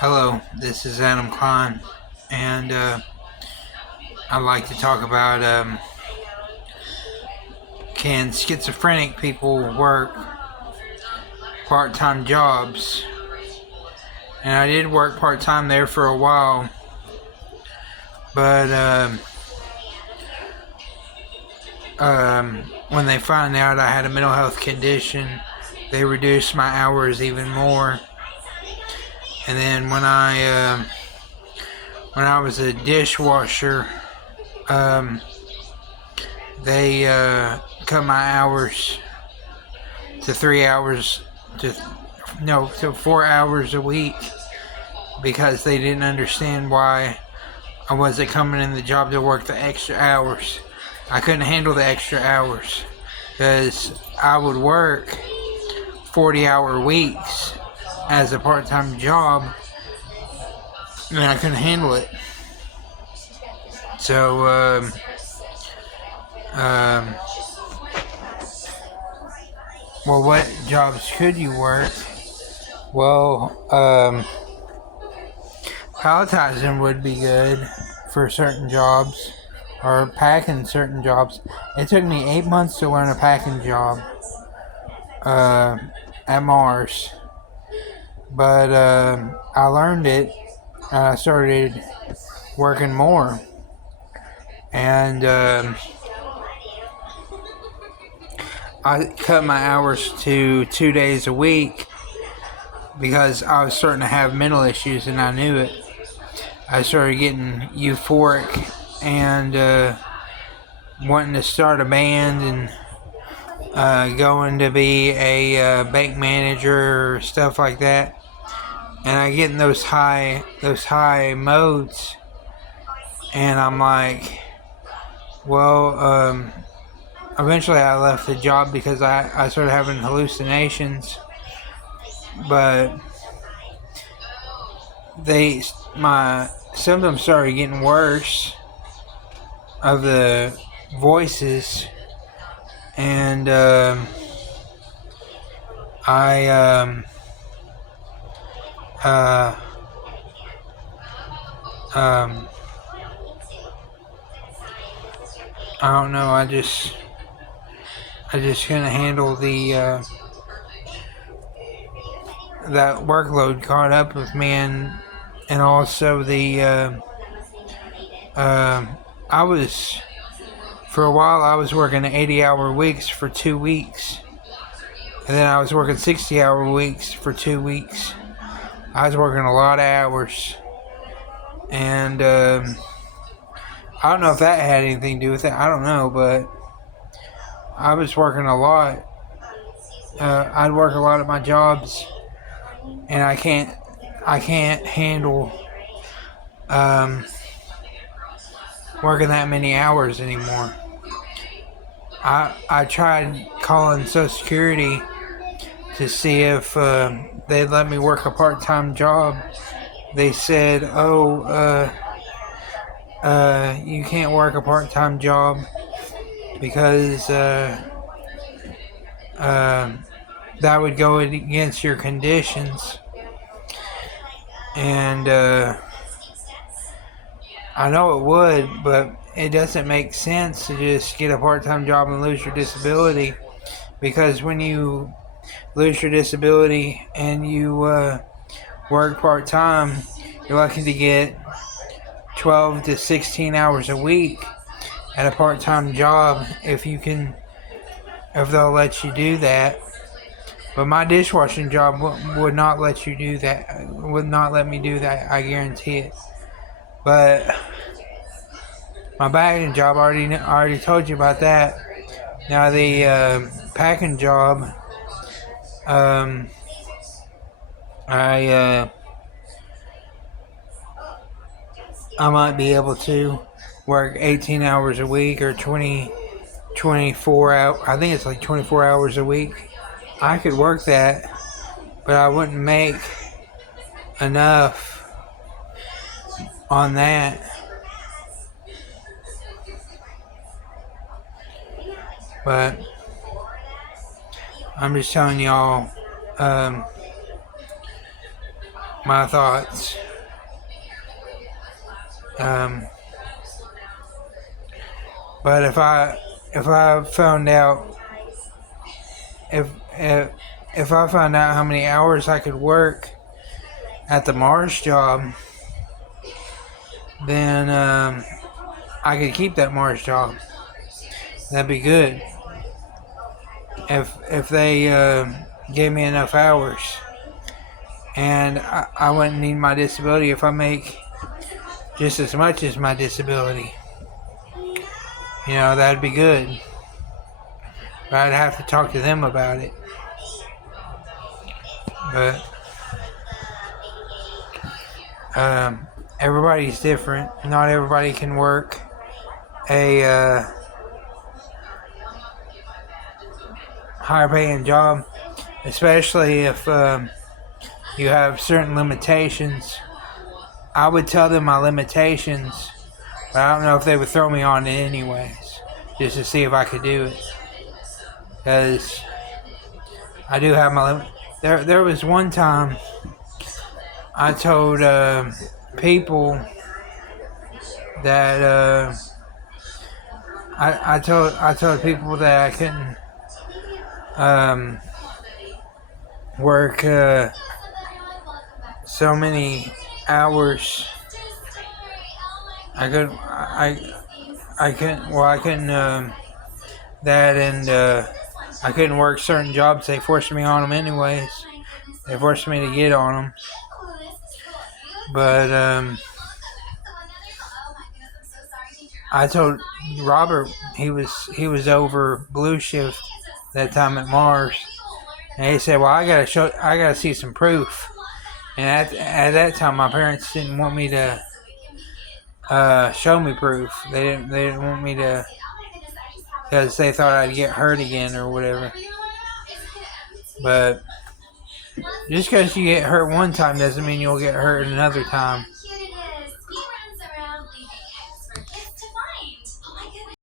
Hello, this is Adam Klein, and I'd like to talk about can schizophrenic people work part time jobs? And I did work part time there for a while, but when they found out I had a mental health condition, they reduced my hours even more. And then when I was a dishwasher, um, they cut my hours to 3 hours to 4 hours a week because they didn't understand why I wasn't coming in the job to work the extra hours. I couldn't handle the extra hours because I would work 40-hour weeks as a part-time job and I couldn't handle it. So well, what jobs could you work? Well, palletizing would be good for certain jobs, or packing certain jobs. It took me 8 months to learn a packing job at Mars, but I learned it and I started working more. And I cut my hours to 2 days a week because I was starting to have mental issues and I knew it. I started getting euphoric and wanting to start a band and going to be a bank manager or stuff like that. And I get in those high modes, and I'm like, well, eventually I left the job because I started having hallucinations, but my symptoms started getting worse of the voices, and I don't know. I just couldn't handle that workload caught up with me, and also I was, for a while I was working 80-hour weeks for 2 weeks, and then I was working 60-hour weeks for 2 weeks. I was working a lot of hours, and I don't know if that had anything to do with it. I don't know, but I was working a lot. I'd work a lot at my jobs, and I can't handle working that many hours anymore. I tried calling Social Security to see if they'd let me work a part-time job. They said, you can't work a part-time job because that would go against your conditions. And I know it would, but it doesn't make sense to just get a part-time job and lose your disability, because when you lose your disability and you work part-time, you're lucky to get 12 to 16 hours a week at a part-time job if they'll let you do that. But my dishwashing job would not let you do that. Would not let me do that. I guarantee it. But my bagging job, I already told you about that. Now the packing job, I might be able to work 18 hours a week or 24 hours. I think it's like 24 hours a week. I could work that, but I wouldn't make enough on that. But I'm just telling y'all, my thoughts. But if I found out if I found out how many hours I could work at the Mars job, then I could keep that Mars job. That'd be good. If they gave me enough hours, and I wouldn't need my disability if I make just as much as my disability. That'd be good. But I'd have to talk to them about it. But everybody's different. Not everybody can work a higher paying job, especially if you have certain limitations. I would tell them my limitations, but I don't know if they would throw me on it anyways, just to see if I could do it. Because I do have my limit. There was one time I told people that I told people that I couldn't work so many hours. I couldn't that, and I couldn't work certain jobs. They forced me on them anyways. They forced me to get on them. But I told Robert, he was over Blue Shift that time at Mars, and he said, "Well, I gotta see some proof." And at that time, my parents didn't want me to show me proof. They didn't want me to, because they thought I'd get hurt again or whatever. But just because you get hurt one time doesn't mean you'll get hurt another time.